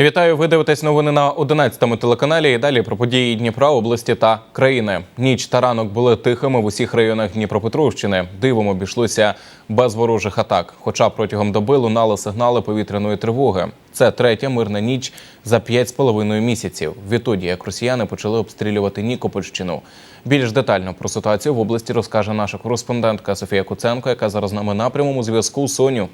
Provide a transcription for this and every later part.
Вітаю, ви дивитесь новини на 11-му телеканалі. І далі про події Дніпра, області та країни. Ніч та ранок були тихими в усіх районах Дніпропетровщини. Дивом обійшлося без ворожих атак. Хоча протягом доби лунали сигнали повітряної тривоги. Це третя мирна ніч за п'ять з половиною місяців. Відтоді як росіяни почали обстрілювати Нікопольщину. Більш детально про ситуацію в області розкаже наша кореспондентка Софія Куценко, яка зараз з нами на прямому зв'язку. Соню.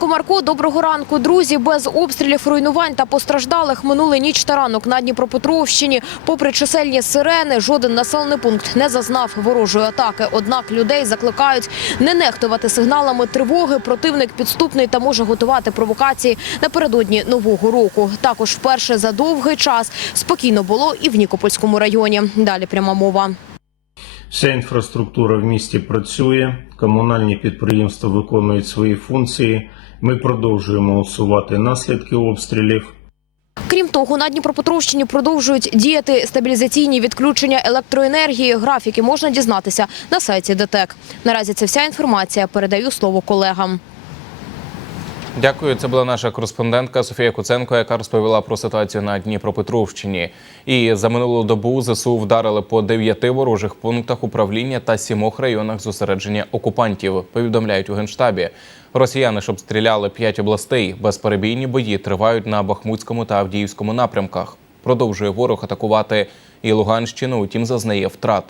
Доброго ранку, Марко. Доброго ранку, друзі. Без обстрілів, руйнувань та постраждалих минули ніч та ранок на Дніпропетровщині. Попри чисельні сирени, жоден населений пункт не зазнав ворожої атаки. Однак людей закликають не нехтувати сигналами тривоги. Противник підступний та може готувати провокації напередодні нового року. Також вперше за довгий час спокійно було і в Нікопольському районі. Далі пряма мова. Вся інфраструктура в місті працює, комунальні підприємства виконують свої функції. Ми продовжуємо усувати наслідки обстрілів. Крім того, на Дніпропетровщині продовжують діяти стабілізаційні відключення електроенергії. Графіки можна дізнатися на сайті ДТЕК. Наразі це вся інформація. Передаю слово колегам. Дякую. Це була наша кореспондентка Софія Куценко, яка розповіла про ситуацію на Дніпропетровщині. І за минулу добу ЗСУ вдарили по дев'яти ворожих пунктах управління та сімох районах зосередження окупантів. Повідомляють у генштабі. Росіяни ж обстріляли п'ять областей. Безперебійні бої тривають на Бахмутському та Авдіївському напрямках. Продовжує ворог атакувати і Луганщину, утім зазнає втрат.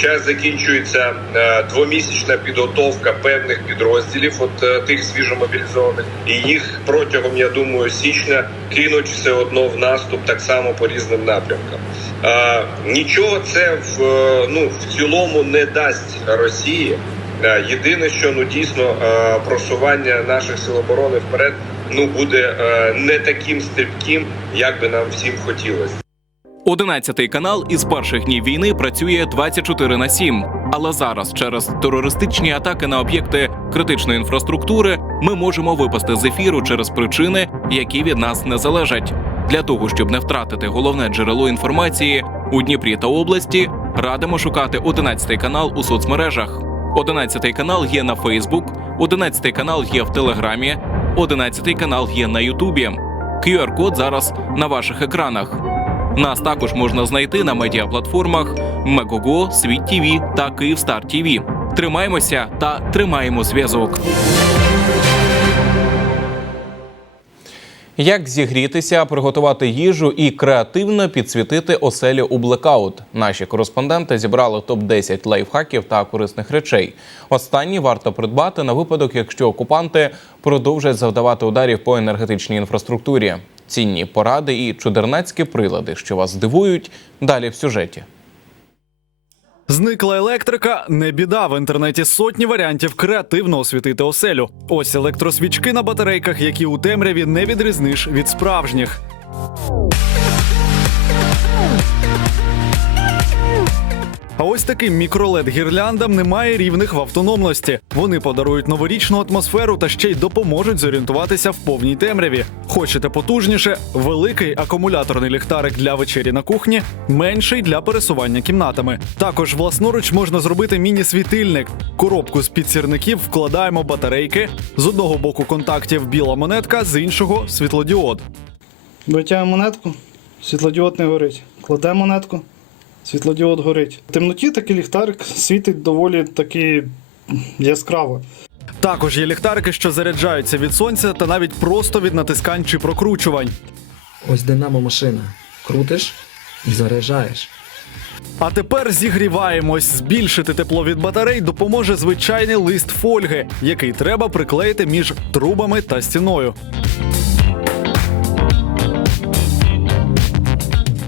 Зараз закінчується е, двомісячна підготовка певних підрозділів, от е, тих свіжомобілізованих, і їх протягом, я думаю, січня кинуть все одно в наступ так само по різним напрямкам. Е, нічого це в ну в цілому не дасть Росії. Єдине, що ну дійсно просування наших сил оборони вперед ну буде не таким стрибким, як би нам всім хотілося. 11 канал із перших днів війни працює 24 на 7. Але зараз, через терористичні атаки на об'єкти критичної інфраструктури, ми можемо випасти з ефіру через причини, які від нас не залежать. Для того щоб не втратити головне джерело інформації у Дніпрі та області, радимо шукати 11 канал у соцмережах. 11 канал є на Фейсбук, 11 канал є в Телеграмі, 11 канал є на Ютубі. QR-код зараз на ваших екранах. Нас також можна знайти на медіаплатформах Мегого, Світ ТВ та Київстар ТВ. Тримаємося та тримаємо зв'язок. Як зігрітися, приготувати їжу і креативно підсвітити оселю у блекаут? Наші кореспонденти зібрали топ 10 лайфхаків та корисних речей. Останні варто придбати на випадок, якщо окупанти продовжать завдавати ударів по енергетичній інфраструктурі. Цінні поради і чудернацькі прилади, що вас здивують, далі в сюжеті. Зникла електрика не біда. В інтернеті сотні варіантів креативно освітити оселю. Ось електросвічки на батарейках, які у темряві не відрізниш від справжніх. А ось таким мікролед гірляндам немає рівних в автономності. Вони подарують новорічну атмосферу та ще й допоможуть зорієнтуватися в повній темряві. Хочете потужніше? Великий акумуляторний ліхтарик для вечері на кухні, менший для пересування кімнатами. Також власноруч можна зробити міні-світильник. Коробку з підсірників вкладаємо батарейки. З одного боку контактів біла монетка, з іншого світлодіод. Витягуємо монетку, світлодіод не горить. Кладемо монетку, світлодіод горить. В темноті такий ліхтарик світить доволі таки яскраво. Також є ліхтарики, що заряджаються від сонця та навіть просто від натискань чи прокручувань. Ось динамо машина. Крутиш і заряджаєш. А тепер зігріваємось. Збільшити тепло від батарей допоможе звичайний лист фольги, який треба приклеїти між трубами та стіною.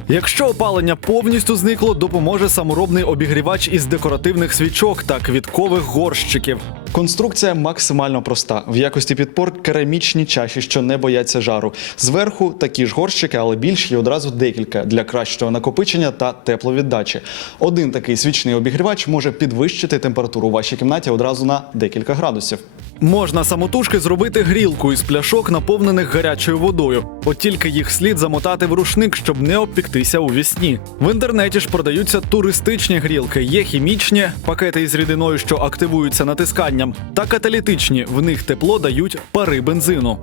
Якщо опалення повністю зникло, допоможе саморобний обігрівач із декоративних свічок та квіткових горщиків. Конструкція максимально проста. В якості підпор керамічні чаші, що не бояться жару. Зверху такі ж горщики, але більші і одразу декілька для кращого накопичення та тепловіддачі. Один такий свічний обігрівач може підвищити температуру у вашій кімнаті одразу на декілька градусів. Можна самотужки зробити грілку із пляшок, наповнених гарячою водою. От тільки їх слід замотати в рушник, щоб не обпіктися у вісні. В інтернеті ж продаються туристичні грілки. Є хімічні пакети із рідиною, що активуються натисканням, та каталітичні. В них тепло дають пари бензину.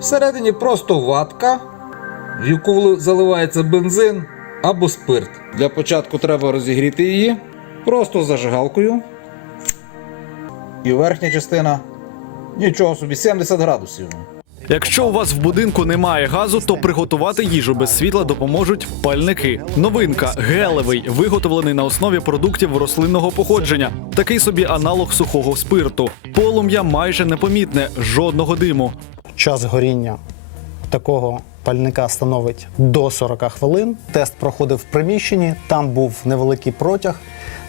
Всередині просто ватка, в яку заливається бензин або спирт. Для початку треба розігріти її просто зажигалкою. І верхня частина нічого собі 70 градусів. Якщо у вас в будинку немає газу, то приготувати їжу без світла допоможуть пальники. Новинка гелевий, виготовлений на основі продуктів рослинного походження. Такий собі аналог сухого спирту. Полум'я майже непомітне, жодного диму. час горіння такого пальника становить до 40 хвилин. Тест проходив в приміщенні, там був невеликий протяг.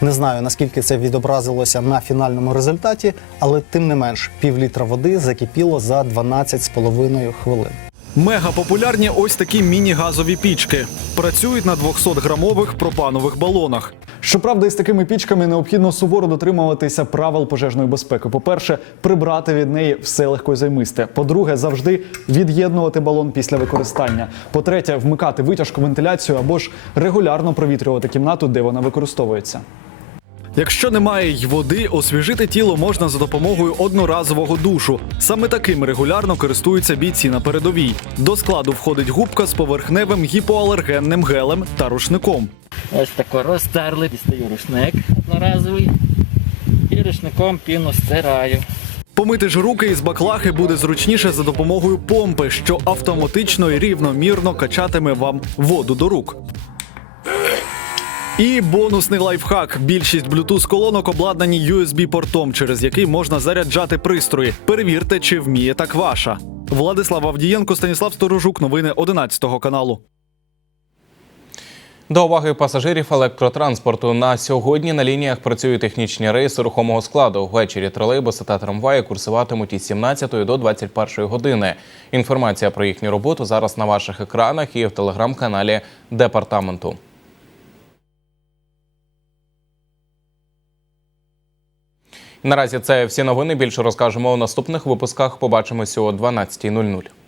Не знаю наскільки це відобразилося на фінальному результаті, але тим не менш пів літра води закипіло за 12,5 хвилин. Мега популярні ось такі міні-газові пічки. Працюють на 200-грамових пропанових балонах. Щоправда, із такими пічками необхідно суворо дотримуватися правил пожежної безпеки. По-перше, прибрати від неї все легко й займисте. По-друге, завжди від'єднувати балон після використання. По-третє, вмикати витяжку вентиляцію або ж регулярно провітрювати кімнату, де вона використовується. Якщо немає й води, освіжити тіло можна за допомогою одноразового душу. Саме таким регулярно користуються бійці на передовій. До складу входить губка з поверхневим гіпоалергенним гелем та рушником. Ось тако розтерли, дістаю рушник одноразовий і рушником піну стираю. Помити ж руки із баклахи буде зручніше за допомогою помпи, що автоматично і рівномірно качатиме вам воду до рук. І бонусний лайфхак. Більшість Bluetooth колонок обладнані USB-портом, через який можна заряджати пристрої. Перевірте, чи вміє так ваша. Владислав Авдієнко, Станіслав Сторожук. Новини 11 каналу. До уваги пасажирів електротранспорту на сьогодні на лініях працюють технічні рейси рухомого складу. Ввечері тролейбуси та трамваї курсуватимуть із 17 до 21 години. Інформація про їхню роботу зараз на ваших екранах і в телеграм-каналі департаменту. Наразі це всі новини. Більше розкажемо у наступних випусках. Побачимося о 12.00.